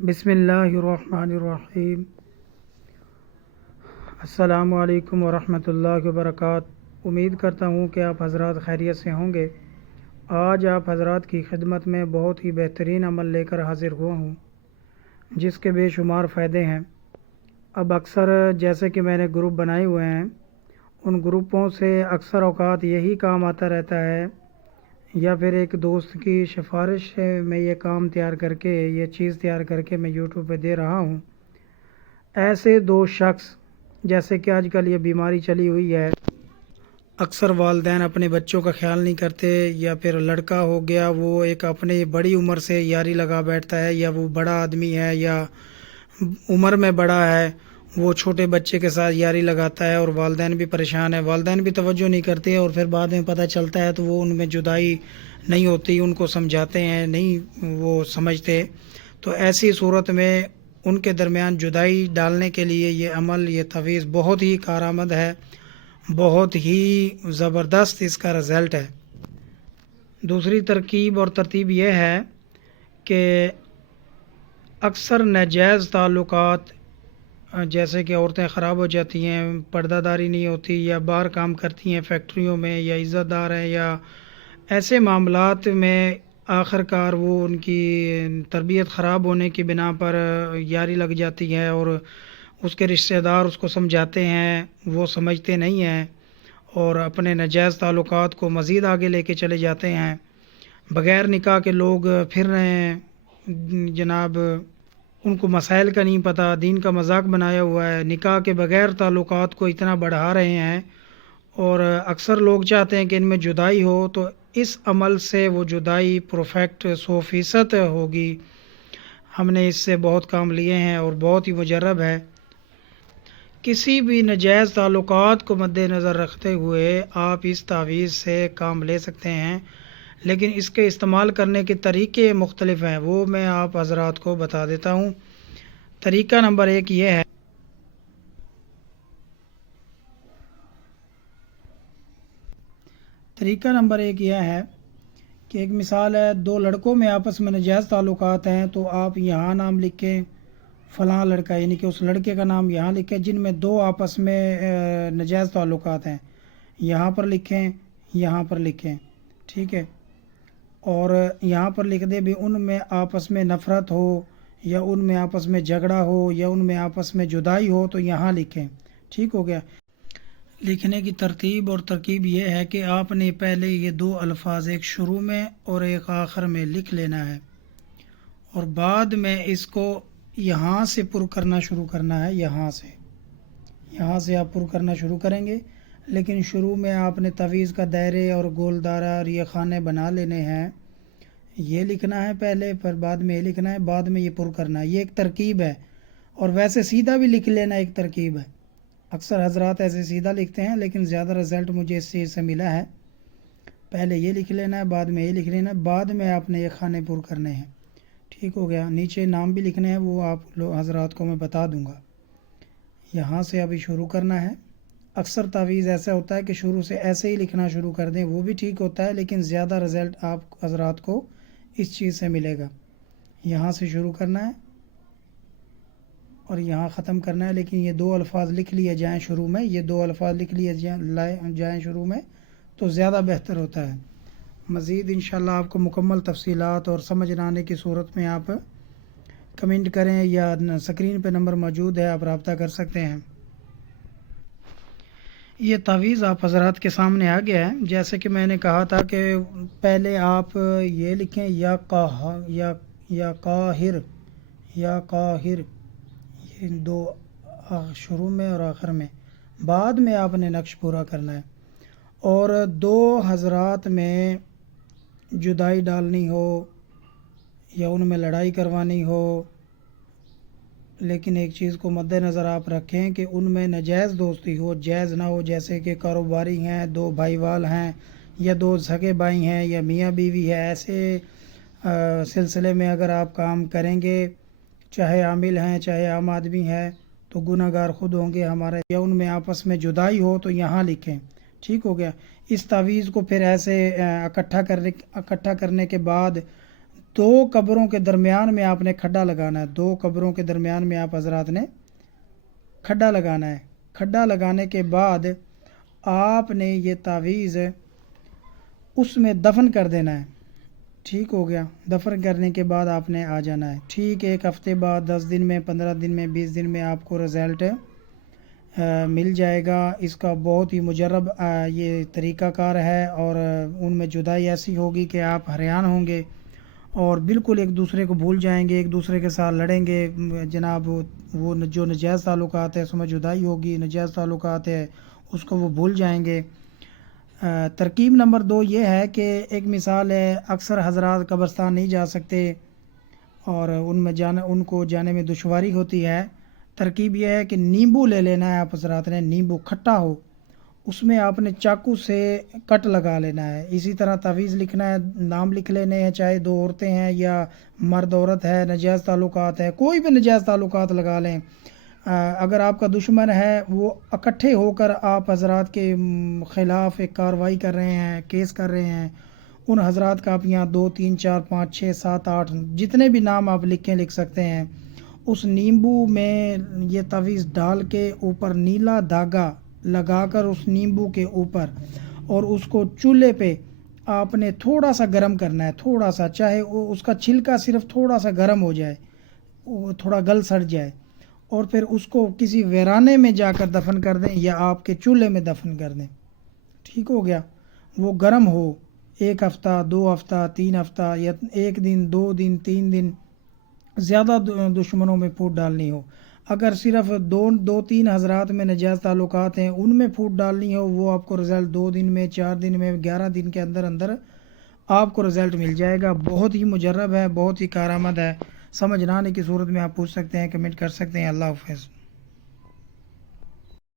بسم اللہ الرحمن الرحیم۔ السلام علیکم ورحمۃ اللہ وبرکاتہ۔ امید کرتا ہوں کہ آپ حضرات خیریت سے ہوں گے۔ آج آپ حضرات کی خدمت میں بہت ہی بہترین عمل لے کر حاضر ہوا ہوں جس کے بے شمار فائدے ہیں۔ اب اکثر جیسے کہ میں نے گروپ بنائے ہوئے ہیں، ان گروپوں سے اکثر اوقات یہی کام آتا رہتا ہے، یا پھر ایک دوست کی سفارش سے میں یہ کام تیار کر کے، یہ چیز تیار کر کے میں یوٹیوب پہ دے رہا ہوں۔ ایسے دو شخص، جیسے کہ آج کل یہ بیماری چلی ہوئی ہے، اکثر والدین اپنے بچوں کا خیال نہیں کرتے، یا پھر لڑکا ہو گیا وہ ایک اپنی بڑی عمر سے یاری لگا بیٹھتا ہے، یا وہ بڑا آدمی ہے یا عمر میں بڑا ہے، وہ چھوٹے بچے کے ساتھ یاری لگاتا ہے، اور والدین بھی پریشان ہیں، والدین بھی توجہ نہیں کرتے، اور پھر بعد میں پتہ چلتا ہے تو وہ ان میں جدائی نہیں ہوتی، ان کو سمجھاتے ہیں نہیں وہ سمجھتے۔ تو ایسی صورت میں ان کے درمیان جدائی ڈالنے کے لیے یہ عمل، یہ تویز بہت ہی کارآمد ہے، بہت ہی زبردست اس کا رزلٹ ہے۔ دوسری ترکیب اور ترتیب یہ ہے کہ اکثر ناجائز تعلقات، جیسے کہ عورتیں خراب ہو جاتی ہیں، پردہ داری نہیں ہوتی، یا باہر کام کرتی ہیں فیکٹریوں میں، یا عزت دار ہیں، یا ایسے معاملات میں آخر کار وہ ان کی تربیت خراب ہونے کی بنا پر یاری لگ جاتی ہے، اور اس کے رشتہ دار اس کو سمجھاتے ہیں، وہ سمجھتے نہیں ہیں، اور اپنے ناجائز تعلقات کو مزید آگے لے کے چلے جاتے ہیں۔ بغیر نکاح کے لوگ پھر رہے ہیں جناب، ان کو مسائل کا نہیں پتہ، دین کا مذاق بنایا ہوا ہے، نکاح کے بغیر تعلقات کو اتنا بڑھا رہے ہیں، اور اکثر لوگ چاہتے ہیں کہ ان میں جدائی ہو، تو اس عمل سے وہ جدائی پرفیکٹ 100% ہوگی۔ ہم نے اس سے بہت کام لیے ہیں اور بہت ہی مجرب ہے۔ کسی بھی ناجائز تعلقات کو مد نظر رکھتے ہوئے آپ اس تعویذ سے کام لے سکتے ہیں، لیکن اس کے استعمال کرنے کے طریقے مختلف ہیں، وہ میں آپ حضرات کو بتا دیتا ہوں۔ طریقہ نمبر 1 یہ ہے، کہ ایک مثال ہے، دو لڑکوں میں آپس میں ناجائز تعلقات ہیں، تو آپ یہاں نام لکھیں فلاں لڑکا، یعنی کہ اس لڑکے کا نام یہاں لکھیں جن میں دو آپس میں ناجائز تعلقات ہیں، یہاں پر لکھیں، یہاں پر لکھیں، ٹھیک ہے، اور یہاں پر لکھ دیں بھی ان میں آپس میں نفرت ہو، یا ان میں آپس میں جھگڑا ہو، یا ان میں آپس میں جدائی ہو، تو یہاں لکھیں، ٹھیک ہو گیا۔ لکھنے کی ترتیب اور ترکیب یہ ہے کہ آپ نے پہلے یہ دو الفاظ، ایک شروع میں اور ایک آخر میں لکھ لینا ہے، اور بعد میں اس کو یہاں سے پر کرنا شروع کرنا ہے، یہاں سے آپ پر کرنا شروع کریں گے، لیکن شروع میں آپ نے تویز کا دائرے اور گول دارہ اور یہ خانے بنا لینے ہیں، یہ لکھنا ہے پہلے، پھر بعد میں یہ لکھنا ہے، بعد میں یہ پر کرنا ہے، یہ ایک ترکیب ہے، اور ویسے سیدھا بھی لکھ لینا ایک ترکیب ہے۔ اکثر حضرات ایسے سیدھا لکھتے ہیں، لیکن زیادہ رزلٹ مجھے اس چیز سے ملا ہے، پہلے یہ لکھ لینا ہے، بعد میں یہ لکھ لینا ہے، بعد میں آپ نے یہ خانے پر کرنے ہیں، ٹھیک ہو گیا۔ نیچے نام بھی لکھنے ہیں، وہ آپ حضرات کو میں بتا دوں گا۔ یہاں سے ابھی شروع کرنا ہے۔ اکثر تعویذ ایسا ہوتا ہے کہ شروع سے ایسے ہی لکھنا شروع کر دیں، وہ بھی ٹھیک ہوتا ہے، لیکن زیادہ رزلٹ آپ حضرات کو اس چیز سے ملے گا۔ یہاں سے شروع کرنا ہے اور یہاں ختم کرنا ہے، لیکن یہ دو الفاظ لکھ لیے جائیں شروع میں، یہ دو الفاظ لکھ لیے جائیں شروع میں، تو زیادہ بہتر ہوتا ہے۔ مزید انشاءاللہ آپ کو مکمل تفصیلات اور سمجھ نہ آنے کی صورت میں آپ کمنٹ کریں، یا سکرین پہ نمبر موجود ہے، آپ رابطہ کر سکتے ہیں۔ یہ تعویذ آپ حضرات کے سامنے آ گیا ہے۔ جیسے کہ میں نے کہا تھا کہ پہلے آپ یہ لکھیں یا قاہر، یہ دو شروع میں اور آخر میں، بعد میں آپ نے نقش پورا کرنا ہے، اور دو حضرات میں جدائی ڈالنی ہو یا ان میں لڑائی کروانی ہو، لیکن ایک چیز کو مد نظر آپ رکھیں کہ ان میں ناجائز دوستی ہو، جائز نہ ہو، جیسے کہ کاروباری ہیں، دو بھائی وال ہیں، یا دو سگے بھائی ہیں، یا میاں بیوی ہے، ایسے سلسلے میں اگر آپ کام کریں گے، چاہے عامل ہیں چاہے عام آدمی ہے، تو گناہ گار خود ہوں گے ہمارے۔ یا ان میں آپس میں جدائی ہو تو یہاں لکھیں، ٹھیک ہو گیا۔ اس تعویذ کو پھر ایسے اکٹھا کرنے کے بعد دو قبروں کے درمیان میں آپ نے کھڈا لگانا ہے، دو قبروں کے درمیان میں آپ حضرات نے کھڈا لگانا ہے۔ کھڈا لگانے کے بعد آپ نے یہ تعویذ اس میں دفن کر دینا ہے۔ ٹھیک ہو گیا؟ دفن کرنے کے بعد آپ نے آ جانا ہے۔ ٹھیک 1 ہفتے بعد، 10 دن میں، 15 دن میں، 20 دن میں آپ کو رزلٹ مل جائے گا۔ اس کا بہت ہی مجرب یہ طریقہ کار ہے، اور ان میں جدائی ایسی ہوگی کہ آپ حیران ہوں گے اور بالکل ایک دوسرے کو بھول جائیں گے، ایک دوسرے کے ساتھ لڑیں گے۔ جناب وہ جو نجائز تعلقات ہے اس میں جدائی ہوگی، نجائز تعلقات ہے اس کو وہ بھول جائیں گے۔ ترکیب نمبر 2 یہ ہے کہ ایک مثال ہے، اکثر حضرات قبرستان نہیں جا سکتے اور ان کو جانے میں دشواری ہوتی ہے۔ ترکیب یہ ہے کہ نیمبو لے لینا ہے آپ حضرات نے، نیمبو کھٹا ہو، اس میں آپ نے چاقو سے کٹ لگا لینا ہے۔ اسی طرح تعویذ لکھنا ہے، نام لکھ لینے ہیں، چاہے 2 عورتیں ہیں یا مرد عورت ہے، نجائز تعلقات ہے، کوئی بھی نجائز تعلقات لگا لیں۔ اگر آپ کا دشمن ہے وہ اکٹھے ہو کر آپ حضرات کے خلاف ایک کارروائی کر رہے ہیں، کیس کر رہے ہیں، ان حضرات کا آپ یہاں 2 3 4 5 6 7 8 جتنے بھی نام آپ لکھ سکتے ہیں، اس نیمبو میں یہ تعویذ ڈال کے اوپر نیلا دھاگا لگا کر اس نیمبو کے اوپر، اور اس کو چولہے پہ آپ نے تھوڑا سا گرم کرنا ہے، تھوڑا سا، چاہے اس کا چھلکا صرف تھوڑا سا گرم ہو جائے، وہ تھوڑا گل سڑ جائے، اور پھر اس کو کسی ویرانے میں جا کر دفن کر دیں یا آپ کے چولہے میں دفن کر دیں۔ ٹھیک ہو گیا؟ وہ گرم ہو 1 ہفتہ، 2 ہفتہ، 3 ہفتہ، یا 1 دن، 2 دن، 3 دن، زیادہ دشمنوں میں پھوٹ ڈالنی ہو۔ اگر صرف 2 3 حضرات میں نجائز تعلقات ہیں ان میں پھوٹ ڈالنی ہو، وہ آپ کو رزلٹ 2 دن میں، 4 دن میں، 11 دن کے اندر اندر آپ کو رزلٹ مل جائے گا۔ بہت ہی مجرب ہے، بہت ہی کارآمد ہے۔ سمجھ نہ آنے کی صورت میں آپ پوچھ سکتے ہیں، کمنٹ کر سکتے ہیں۔ اللہ حافظ۔